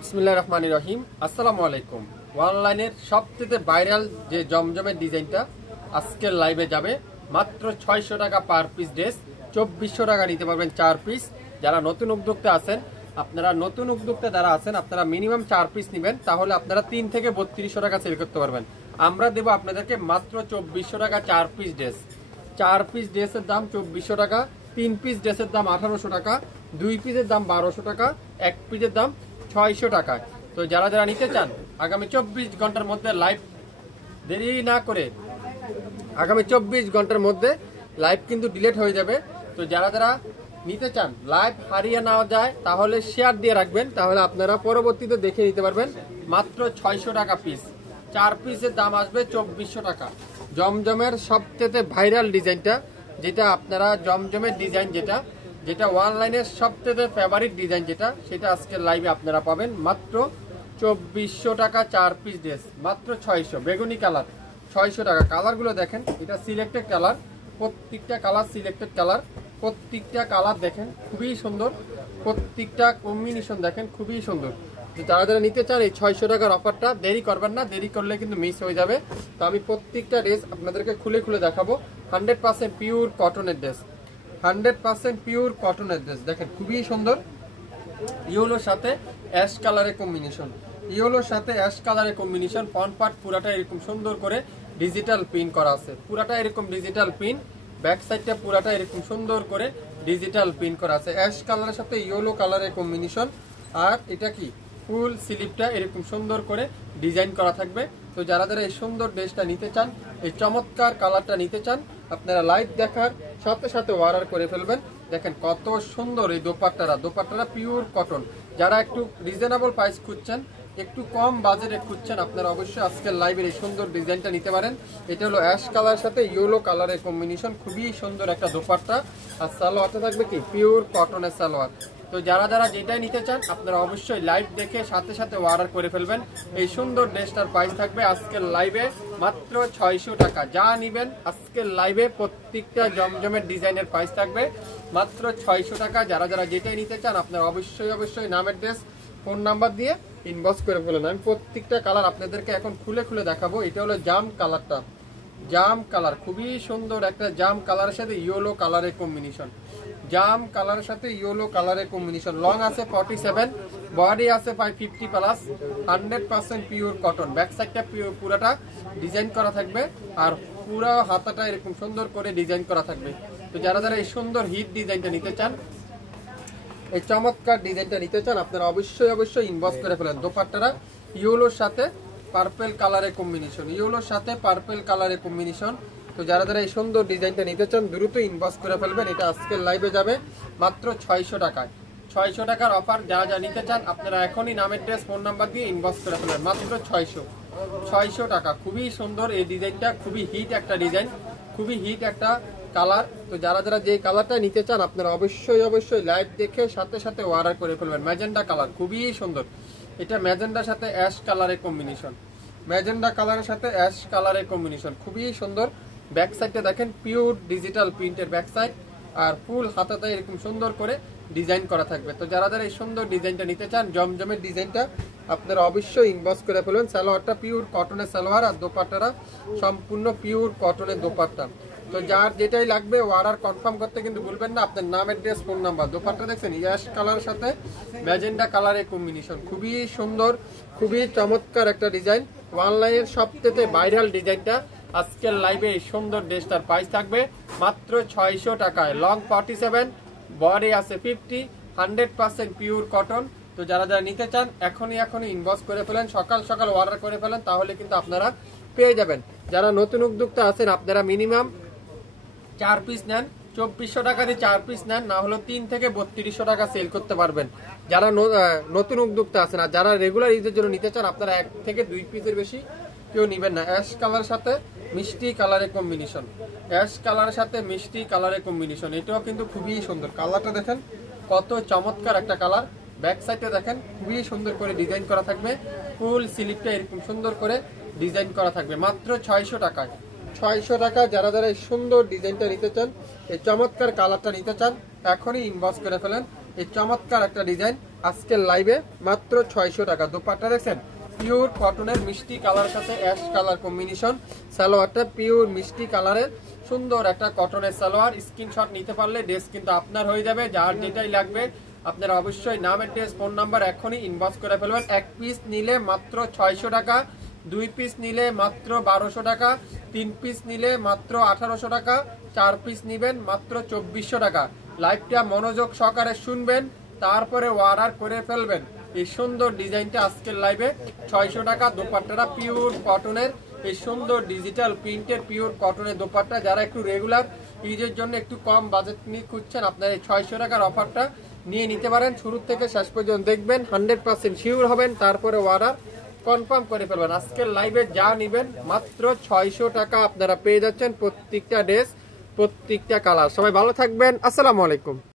বিসমিল্লাহির রহমানির রহিম। আসসালামু আলাইকুম। অনলাইনের সবথেকে ভাইরাল যে জমজমের ডিজাইনটা আজকের লাইভে যাবে মাত্র 600 টাকা পার পিস ড্রেস, 2400 টাকা নিতে পারবেন 4 পিস। যারা নতুন উদ্যোক্তা আছেন, আপনারা মিনিমাম 4 পিস নেবেন, তাহলে আপনারা 3 থেকে 3200 টাকা সেল করতে পারবেন। আমরা দেবো আপনাদেরকে মাত্র 2400 টাকা 4 পিস ড্রেস। 4 পিস ড্রেসের দাম 2400 টাকা, 3 পিস ড্রেসের দাম 1800 টাকা, 2 পিসের দাম 1200 টাকা, 1 পিসের দাম 600 টাকায়। তো যারা নিতে চান আগামী 24 ঘন্টার মধ্যে লাইভ, দেরি না করে আগামী 24 ঘন্টার মধ্যে লাইভ কিন্তু ডিলিট হয়ে যাবে। তো যারা নিতে চান লাইভ হারিয়ে নেওয়া যায় তাহলে শেয়ার দিয়ে রাখবেন, তাহলে আপনারা পরবর্তীতে দেখে নিতে পারবেন। মাত্র 600 টাকা পিস, 4 পিসের দাম আসবে 2400 টাকা। জমজমের সবচেয়ে ভাইরাল ডিজাইনটা, যেটা আপনারা জমজমের ডিজাইন যেটা অনলাইনের সবচেয়ে ফেভারিট ডিজাইন সেটা আজকে লাইভে আপনারা পাবেন মাত্র 2400 টাকা 4 পিস ড্রেস, মাত্র 600। বেগুনি কালার 600 টাকা। কালারগুলো দেখেন, এটা সিলেক্টেড কালার, প্রত্যেকটা কালার সিলেক্টেড কালার, প্রত্যেকটা কালার দেখেন খুবই সুন্দর, প্রত্যেকটা কম্বিনেশন দেখেন খুবই সুন্দর। যারা নিতে চান এই 600 টাকার অফারটা দেরি করবেন না, দেরি করলে কিন্তু মিস হয়ে যাবে। তো আমি প্রত্যেকটা ড্রেস আপনাদেরকে খুলে দেখাবো। 100% পিওর কটনের ড্রেস, 100% পিওর কটনের ড্রেস দেখেন খুবই সুন্দর। ইয়েলোর সাথে অ্যাশ কালারের কম্বিনেশন, ইয়েলোর সাথে অ্যাশ কালারের কম্বিনেশন। ফ্রন্ট পার্ট পুরাটা এরকম সুন্দর করে ডিজিটাল প্রিন্ট করা আছে, পুরাটা এরকম ডিজিটাল প্রিন্ট। ব্যাক সাইডটা পুরাটা এরকম সুন্দর করে ডিজিটাল প্রিন্ট করা আছে, অ্যাশ কালারের সাথে ইয়েলো কালারের কম্বিনেশন। আর এটা কি ফুল স্লিপটা এরকম সুন্দর করে ডিজাইন করা থাকবে। তো যারা এই সুন্দর ড্রেসটা নিতে চান, এই চমৎকার কালারটা নিতে চান, আপনারা লাইভ দেখার সাথে অর্ডার করে ফেলবেন। দেখেন কত সুন্দর এই দোপাট্টারা পিওর কটন। যারা একটু রিজনেবল প্রাইস খুঁজছেন, একটু কম বাজেটে খুঁজছেন, আপনারা অবশ্যই আজকের লাইভের এই সুন্দর ডিজাইনটা নিতে পারেন। এটা হলো অ্যাশ কালার সাথে ইয়েলো কালারের কম্বিনেশন, খুবই সুন্দর একটা দোপাট্টা। আর সালোয়ারটা থাকবে কি পিওর কটনের সালোয়ার। তো যারা যেটাই নিতে চান আপনারা অবশ্যই লাইভ দেখে সাথে অর্ডার করে ফেলবেন। এই সুন্দর ড্রেসটার প্রাইস থাকবে আজকের লাইভে মাত্র 600 টাকা। যা নিবেন আজকের লাইভে প্রত্যেকটা জমজমের ডিজাইনের প্রাইস থাকবে মাত্র 600 টাকা। যারা যেটাই নিতে চান আপনারা অবশ্যই নাম অ্যাড্রেস ফোন নাম্বার দিয়ে ইনবক্স করে ফেলেন। আমি প্রত্যেকটা কালার আপনাদেরকে এখন খুলে দেখাবো। এটা হলো জাম কালারটা, জাম কালার খুবই সুন্দর একটা জাম কালারের সাথে ইয়েলো কালারের কম্বিনেশন, জাম কালারের সাথে ইয়েলো কালারের কম্বিনেশন। লং আছে 47, বডি আছে 50+, 100% পিওর কটন। ব্যাক সাইডটা পুরাটা ডিজাইন করা থাকবে, আর পুরো হাতাটা এরকম সুন্দর করে ডিজাইন করা থাকবে। তো যারা এই সুন্দর হিট ডিজাইনটা নিতে চান, এই চমৎকার ডিজাইনটা নিতে চান, আপনারা অবশ্যই ইনবক্স করে ফেলেন। দোপাট্টারা ইয়েলোর সাথে পার্পল কালারের কম্বিনেশন, ইয়েলোর সাথে পার্পল কালারের কম্বিনেশন। তো যারা এই সুন্দর ডিজাইনটা নিতে চান দ্রুত ইনবক্স করে ফেলবেন। এটা আজকের লাইভে যাবে মাত্র 600 টাকায়। 600 টাকার অফার। যা নিতে চান আপনারা এখনই নামের ড্রেস ফোন নাম্বার দিয়ে ইনবক্স করে ফেলবেন মাত্র 600 টাকা। খুবই সুন্দর এই ডিজাইনটা, খুবই হিট একটা ডিজাইন, খুবই হিট একটা কালার। তো যারা যে কালারটা নিতে চান আপনারা অবশ্যই লাইভ দেখে সাথে অর্ডার করে ফেলবেন। ম্যাজেন্ডা কালার খুবই সুন্দর, এটা ম্যাজেন্ডার সাথে অ্যাশ কালারের কম্বিনেশন, ম্যাজেন্ডা কালারের সাথে অ্যাশ কালারের কম্বিনেশন, খুবই সুন্দর। ব্যাক সাইডটা দেখেন পিওর ডিজিটাল প্রিন্টের ব্যাক সাইড, আর ফুল হাতাতে এরকম সুন্দর করে ডিজাইন করা থাকবে। তো যারা এই সুন্দর ডিজাইনটা নিতে চান জমজমের ডিজাইনটা আপনারা অবশ্যই ইনবক্স করে ফেলবেন। সালোয়ারটা পিওর কটনের সালোয়ার, আর দোপাট্টাটা সম্পূর্ণ পিওর কটনের দোপাট্টা। তো যার যেটাই লাগবে অর্ডার কনফার্ম করতে কিন্তু ভুলবেন না, আপনার নাম অ্যাড্রেস ফোন নাম্বার। দোপাট্টা দেখছেন অ্যাশ কালারের সাথে ম্যাজেন্ডা কালারের কম্বিনেশন, খুবই সুন্দর, খুবই চমৎকার একটা ডিজাইন। অনলাইনের সবথেকে ভাইরাল ডিজাইনটা আজকের লাইভে এই সুন্দর ড্রেসটার প্রাইস থাকবে মাত্র 600 টাকায়। লং 47, বডি আছে 50, 100% পিওর কটন। তো যারা নিতে চান এখনই ইনবক্স করে ফেলেন, সকাল অর্ডার করে ফেলেন, তাহলে কিন্তু আপনারা পেয়ে যাবেন। যারা নতুন উদ্যোক্তা আছেন আপনারা মিনিমাম 4 পিস নেন, 2400 টাকা দিয়ে 4 পিস নেন, না হলো 3 থেকে 3200 টাকা সেল করতে পারবেন। যারা নতুন উদ্যোক্তা আছেন, আর যারা রেগুলার ইউজের জন্য নিতে চান আপনারা 1 থেকে 2 পিসের বেশি কেউ নেবেন না। অ্যাশ কালারের সাথে মিষ্টি কালারের কম্বিনেশন, অ্যাশ কালারের সাথে মিষ্টি কালারের কম্বিনেশন, এটাও কিন্তু খুবই সুন্দর। কালারটা দেখেন কত চমৎকার একটা কালার। ব্যাক সাইডটা দেখেন খুবই সুন্দর করে ডিজাইন করা থাকবে, ফুল স্লিপটা এরকম সুন্দর করে ডিজাইন করা থাকবে মাত্র 600 টাকায়। 600 টাকা। যারা এই সুন্দর ডিজাইনটা নিতে চান, এই চমৎকার কালারটা নিতে চান এখনই ইনবক্স করে ফেলেন। এই চমৎকার একটা ডিজাইন আজকের লাইভে মাত্র 600 টাকা। দোপাট্টা দেখছেন পিওর কটনের মিষ্টি কালার সাথে অ্যাশ কালার কম্বিনেশন। সালোয়ারটা পিওর মিষ্টি কালারের সুন্দর একটা কটনের সালোয়ার। স্ক্রিনশট নিতে পারলে ড্রেস কিন্তু আপনার হয়ে যাবে। যার যেটাই লাগবে আপনারা অবশ্যই নাম, অ্যাড্রেস, ফোন নাম্বার এখনই ইনবক্স করে ফেলবেন। এক পিস নিলে মাত্র 600 টাকা, 2 পিস নিলে মাত্র 1200 টাকা, 3 পিস নিলে মাত্র 1800 টাকা, 4 পিস নিবেন মাত্র 2400 টাকা। লাইভটা মনোযোগ সহকারে শুনবেন, তারপরে অর্ডার করে ফেলবেন। এই সুন্দর ডিজাইনটা আজকের লাইভে 600 টাকা। দোপাট্টাটা পিওর কটনের, এই সুন্দর ডিজিটাল প্রিন্টের পিওর কটনের দোপাট্টা। যারা একটু রেগুলার ইউজের জন্য একটু কম বাজেট নিয়ে খুঁজছেন, আপনারা এই 600 টাকার অফারটা নিয়ে নিতে পারেন। শুরু থেকে শেষ পর্যন্ত দেখবেন, 100% শিওর হবেন, তারপরে অর্ডার কনফার্ম করে ফেলবেন। আজকের লাইভে যা নেবেন মাত্র 600 টাকা আপনারা পেয়ে যাচ্ছেন। প্রত্যেকটা ড্রেস, প্রত্যেকটা কালার। সবাই ভালো থাকবেন, আসসালামু আলাইকুম।